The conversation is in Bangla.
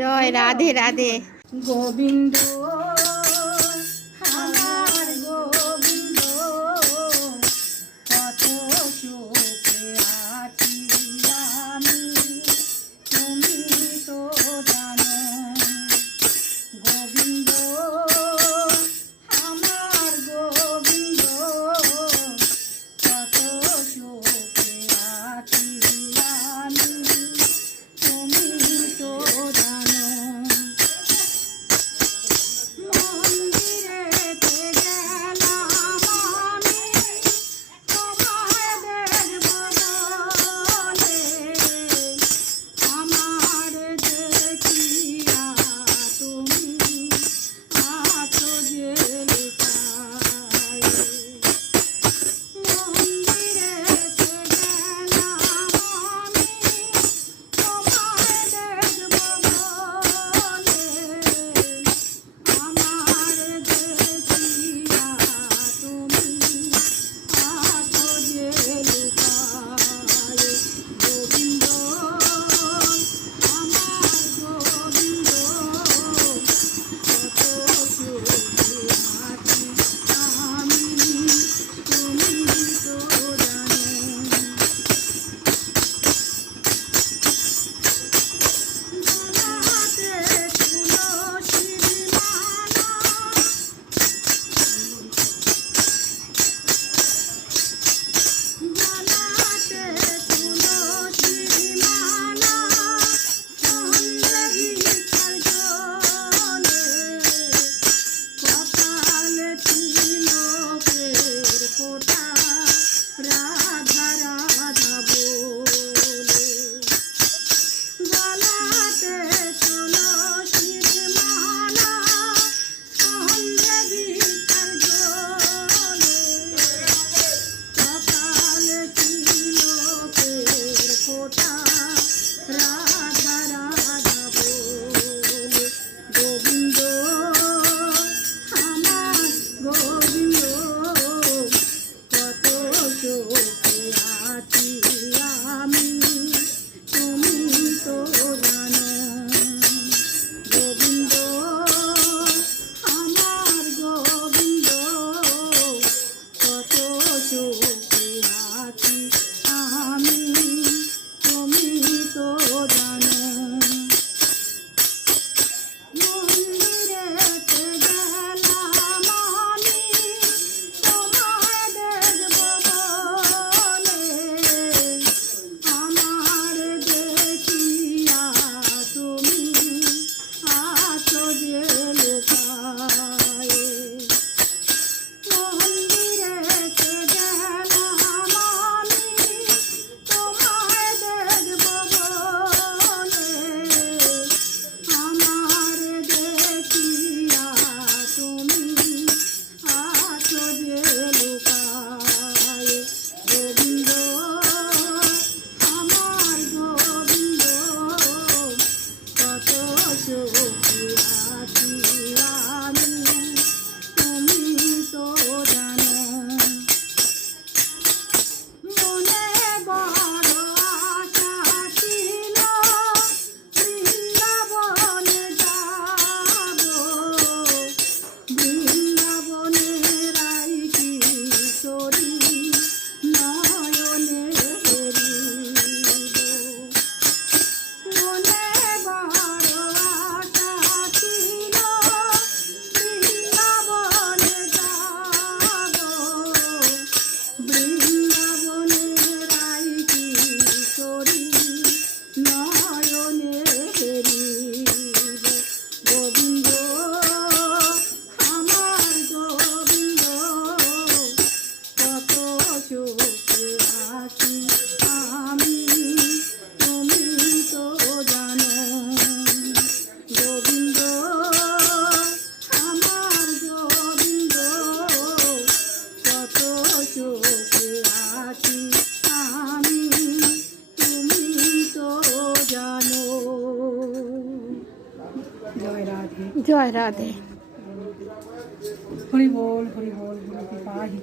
জয় রাধে রাধে। গোবিন্দ আমার গোবিন্দ, কত সুখে আছি আমি, তুমি তো জানো। গোবিন্দ আমার গোবিন্দ, কত সুখে আছি আমি, তুমি তো জানো। মন্দিরেতে গেলাম আমি তোমায় দেখব বলে, আমার দেখিয়া তুমি আছো যে লুকায়ে। মন্দিরেতে গেলাম আমি তোমায় দেখব বলে, আমার দেখিয়া তুমি আছো যে লুকায়ে। গোবিন্দ আমার গোবিন্দ, কত সুখে আছি আমি, তুমি তো জানো। গলাতে তুলসীর মালা, গলাতে তুলসীর মালা, সন্ধ্যে বিকাল জলে, কপালে তিলকের ফোঁটা, রাধা রাধা বলে। গলাতে তুলসীর মালা, সন্ধ্যে বিকাল জলে, কপালে তিলকের ফোঁটা, রাধা রাধা বলে। গোবিন্দ আমার গোবিন্দ, কত সুখে আছি আমি, তুমি তো জানো। গোবিন্দ আমার গোবিন্দ, কত সুখে আছি আমি, তুমি তো জানো। মন্দিরেতে গেলাম আমি তোমায় দেখব বলে, আমার দেখিয়া তুমি আছো যে লুকায়ে। মন্দিরেতে গেলাম আমি তোমায় দেখব বলে, আমার দেখিয়া তুমি আছো যে লুকায়ে। গোবিন্দ আমার গোবিন্দ, কত সুখে আছি আমি, তুমি তো জানো। মনে বড় আশা ছিল বৃন্দাবনে যাব, বৃন্দাবনে রাই কিশোরী নয়নে হেরিব। মনে বড় আশা ছিল বৃন্দাবনে যাব, বৃন্দাবনে রাই কিশোরী নয়নে হেরিব। গোবিন্দ আমার গোবিন্দ, কত সুখে আছি আমি, তুমি তো জানো। গোবিন্দ আমার গোবিন্দ, কত সুখে আছি আমি, তুমি তো জানো। জয় রাধে। জয় রাধে। হরি বল হরি বল, হরি পাহি।